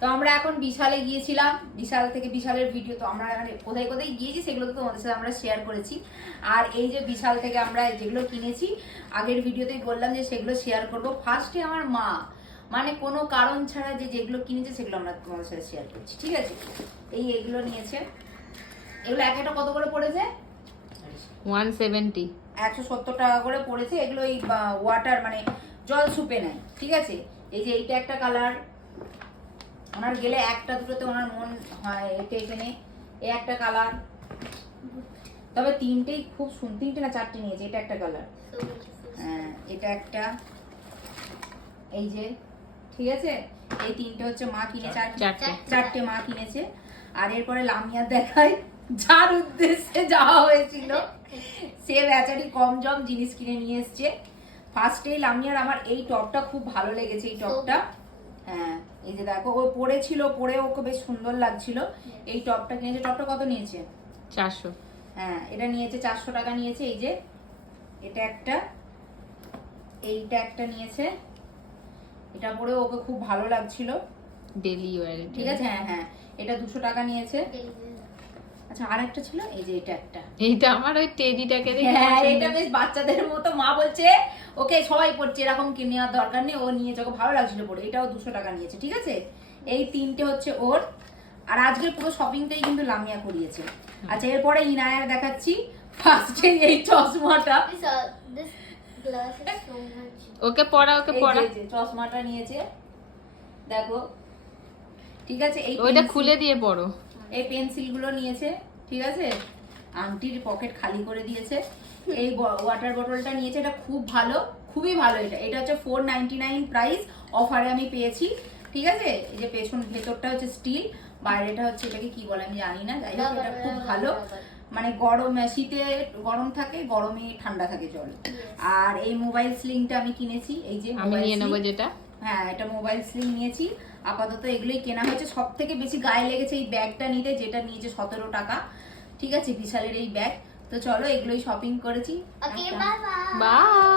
তো আমরা এখন বিশালে গিয়েছিলাম, বিশাল থেকে বিশালের ভিডিও তো আমরা কোথায় কোথায় গিয়েছি সেগুলো তো তোমাদের সাথে আমরা শেয়ার করেছি। আর এই যে বিশাল থেকে আমরা যেগুলো কিনেছি আগের ভিডিওতেই বললাম যে সেগুলো শেয়ার করব। ফার্স্টে আমার মা মানে কোনো কারণ ছাড়া যেগুলো কিনেছে সেগুলো আমরা তোমাদের সাথে শেয়ার করছি, ঠিক আছে? এইগুলো নিয়েছে, এগুলো এক একটা কত করে পড়েছে? 170 170 টাকা করে পড়েছে। এগুলো এই ওয়াটার মানে জল সুপে নেয়, ঠিক আছে? এই যে এইটা একটা কালার, ওনার গেলে একটা দুটোতে ওনার মন হয় এখানে এই একটা কালার, তবে তিনটেই খুব সুন্দর, তিনটে না চারটে নিয়েছে। এটা একটা কালার, হ্যাঁ এটা একটা, এই যে, ঠিক আছে? এই তিনটে হচ্ছে মা কিনেছে, আর চারটে মা কিনেছে। আর এরপরে লামিয়া দেখায়, যার উদ্দেশ্যে যাওয়া হয়েছিল সে বেচারি কম জম জিনিস কিনে নিয়ে এসছে। ফার্স্টেই লামিয়ার আমার এই টপটা খুব ভালো লেগেছে, এই টপটা, হ্যাঁ এই যে দেখো ও পরেছিল, পরে ওকে বেশ সুন্দর লাগছিল। এই টপটা কিনেছে। টপটা কত নিয়েছে? 400। হ্যাঁ এটা নিয়েছে 400 টাকা নিয়েছে। এই যে এটা একটা, এইটা একটা নিয়েছে, এটা পরে ওকে খুব ভালো লাগছিল, ডেইলি ওয়্যার, ঠিক আছে? হ্যাঁ হ্যাঁ এটা 200 টাকা নিয়েছে। আচ্ছা আর একটা ছিল, এই যে এটা একটা, এইটা আমার ওই টেডিটাকে দেখে হ্যাঁ এটা বেশ বাচ্চাদের মতো। মা বলছে ওকে সবাই পড়ছে, এরকম কিনে নেওয়ার দরকার নেই, ও নিয়েছে, ওকে ভালো লাগছিল পরে। এটাও 200 টাকা নিয়েছে, ঠিক আছে? এই তিনটে হচ্ছে ওর। আর আজকে পুরো শপিংটাই কিন্তু লামিয়া করিয়েছে। আচ্ছা এরপরে ইনায়ার দেখাচ্ছি। ফার্স্টে এই চশমাটা, ওকে পড়া, ওকে পড়া, এই যে চশমাটা নিয়েছে দেখো, ঠিক আছে? এই ওইটা খুলে দিয়ে পড়ো। এই পেন্সিল গুলো নিয়েছে, ঠিক আছে? আংটির পকেট খালি করে দিয়েছে। এই ওয়াটার বোতলটা নিয়েছে, এটা খুব ভালো, খুবই ভালো। এটা হচ্ছে 499 প্রাইস, অফারে আমি পেয়েছি, ঠিক আছে? এই যে পেছন ভেতরটা হচ্ছে স্টিল, বাইরেটা হচ্ছে এটাকে কি বলে আমি জানি না, যাই হোক এটা খুব ভালো। মানে গরম, শীতে গরম থাকে, গরমে ঠান্ডা থাকে জল। আর এই মোবাইল স্লিংটা আমি কিনেছি, এই যে আমি নিয়ে নেবো যেটা, হ্যাঁ এটা মোবাইল স্লিং নিয়েছি। আপাতত এগুলোই কেনা হয়েছে। সব থেকে বেশি গায়ে লেগেছে এই ব্যাগটা নিতে, যেটা নিয়েছে 17 টাকা, ঠিক আছে? বিশালের এই ব্যাগ। তো চলো এগুলোই শপিং করেছি। বাই।